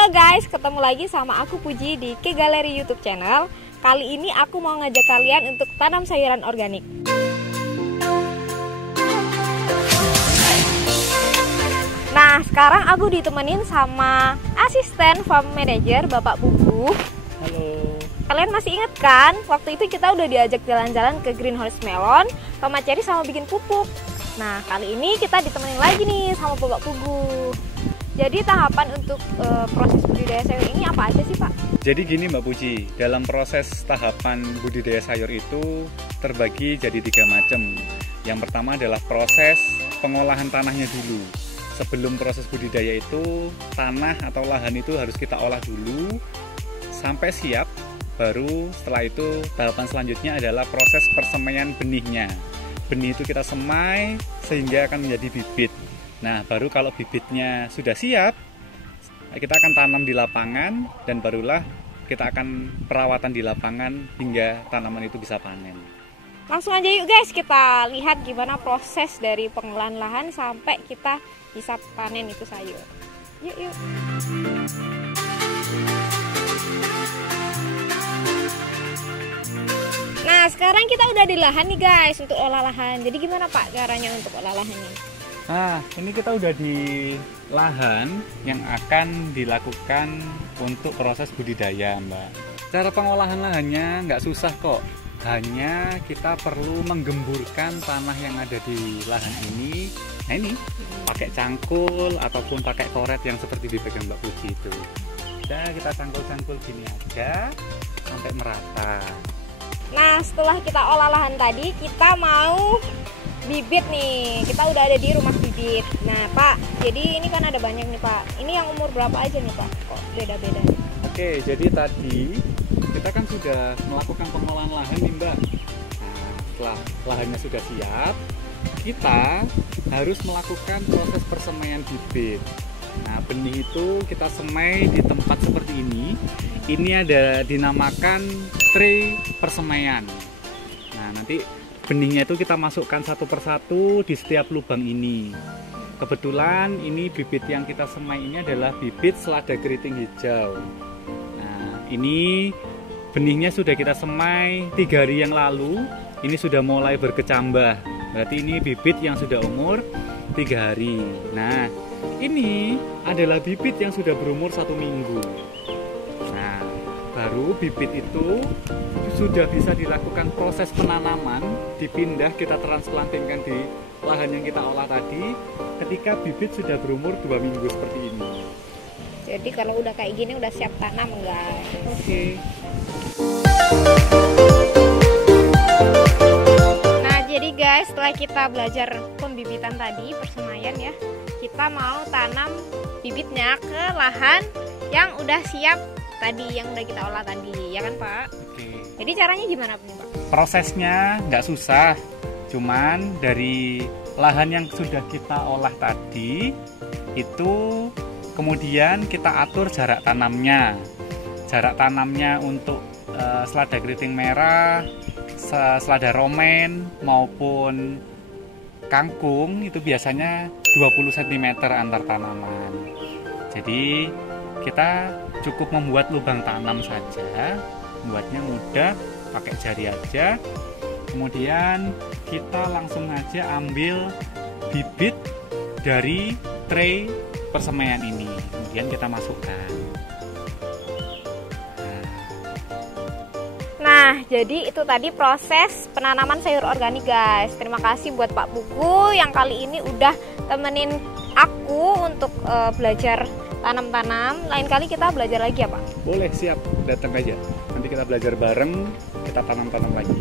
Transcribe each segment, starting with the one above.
Halo guys, ketemu lagi sama aku Puji di Ke Galeri YouTube channel. Kali ini aku mau ngajak kalian untuk tanam sayuran organik. Nah, sekarang aku ditemenin sama asisten farm manager Bapak Pugu. Halo. Kalian masih ingat kan? Waktu itu kita udah diajak jalan-jalan ke greenhouse melon, Mama Cherry sama bikin pupuk. Nah, kali ini kita ditemenin lagi nih sama Bapak Pugu. Jadi tahapan untuk proses budidaya sayur ini apa aja sih Pak? Jadi gini Mbak Puji, dalam proses tahapan budidaya sayur itu terbagi jadi 3 macam. Yang pertama adalah proses pengolahan tanahnya dulu. Sebelum proses budidaya itu, tanah atau lahan itu harus kita olah dulu sampai siap. Baru setelah itu tahapan selanjutnya adalah proses persemaian benihnya. Benih itu kita semai sehingga akan menjadi bibit. Nah, baru kalau bibitnya sudah siap, kita akan tanam di lapangan dan barulah kita akan perawatan di lapangan hingga tanaman itu bisa panen. Langsung aja yuk guys, kita lihat gimana proses dari pengolahan lahan sampai kita bisa panen itu sayur. Yuk yuk. Nah, sekarang kita udah di lahan nih guys untuk olah lahan. Jadi gimana Pak caranya untuk olah lahannya? Nah, ini kita udah di lahan yang akan dilakukan untuk proses budidaya, Mbak. Cara pengolahan lahannya nggak susah kok. Hanya kita perlu menggemburkan tanah yang ada di lahan ini. Nah ini, pakai cangkul ataupun pakai koret yang seperti dipegang Mbak Puji itu. Udah kita cangkul-cangkul gini aja sampai merata. Nah, setelah kita olah lahan tadi, kita mau bibit nih. Kita udah ada di rumah bibit. Nah Pak, jadi ini kan ada banyak nih Pak. Ini yang umur berapa aja nih Pak? Kok beda-beda nih? Oke, jadi tadi kita kan sudah melakukan pengolahan lahan nih Mbak. Nah, setelah lahannya sudah siap, kita harus melakukan proses persemaian bibit. Nah, benih itu kita semai di tempat seperti ini. Ini ada dinamakan tray persemaian. Nah, nanti benihnya itu kita masukkan satu persatu di setiap lubang ini. Kebetulan ini bibit yang kita semai ini adalah bibit selada keriting hijau. Nah, ini benihnya sudah kita semai 3 hari yang lalu. Ini sudah mulai berkecambah. Berarti ini bibit yang sudah umur 3 hari. Nah, ini adalah bibit yang sudah berumur 1 minggu. Nah, baru bibit itu sudah bisa dilakukan proses penanaman, dipindah kita transplantingkan di lahan yang kita olah tadi ketika bibit sudah berumur 2 minggu seperti ini. Jadi kalau udah kayak gini udah siap tanam guys. Oke. Nah jadi guys, setelah kita belajar pembibitan tadi, persemaian ya, kita mau tanam bibitnya ke lahan yang udah siap tadi, yang udah kita olah tadi, ya kan Pak? Oke. Jadi caranya gimana nih Pak? Prosesnya nggak susah, cuman dari lahan yang sudah kita olah tadi itu kemudian kita atur jarak tanamnya. Jarak tanamnya untuk selada keriting merah, selada romen maupun kangkung itu biasanya 20 cm antar tanaman. Jadi kita cukup membuat lubang tanam saja, buatnya mudah, pakai jari aja. Kemudian kita langsung aja ambil bibit dari tray persemaian ini, kemudian kita masukkan. Nah, jadi itu tadi proses penanaman sayur organik guys. Terima kasih buat Pak Pugu yang kali ini udah temenin aku untuk belajar tanam-tanam. Lain kali kita belajar lagi ya Pak? Boleh, siap, datang aja. Nanti kita belajar bareng, kita tanam-tanam lagi.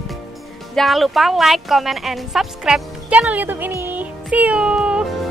Jangan lupa like, comment, and subscribe channel YouTube ini. See you!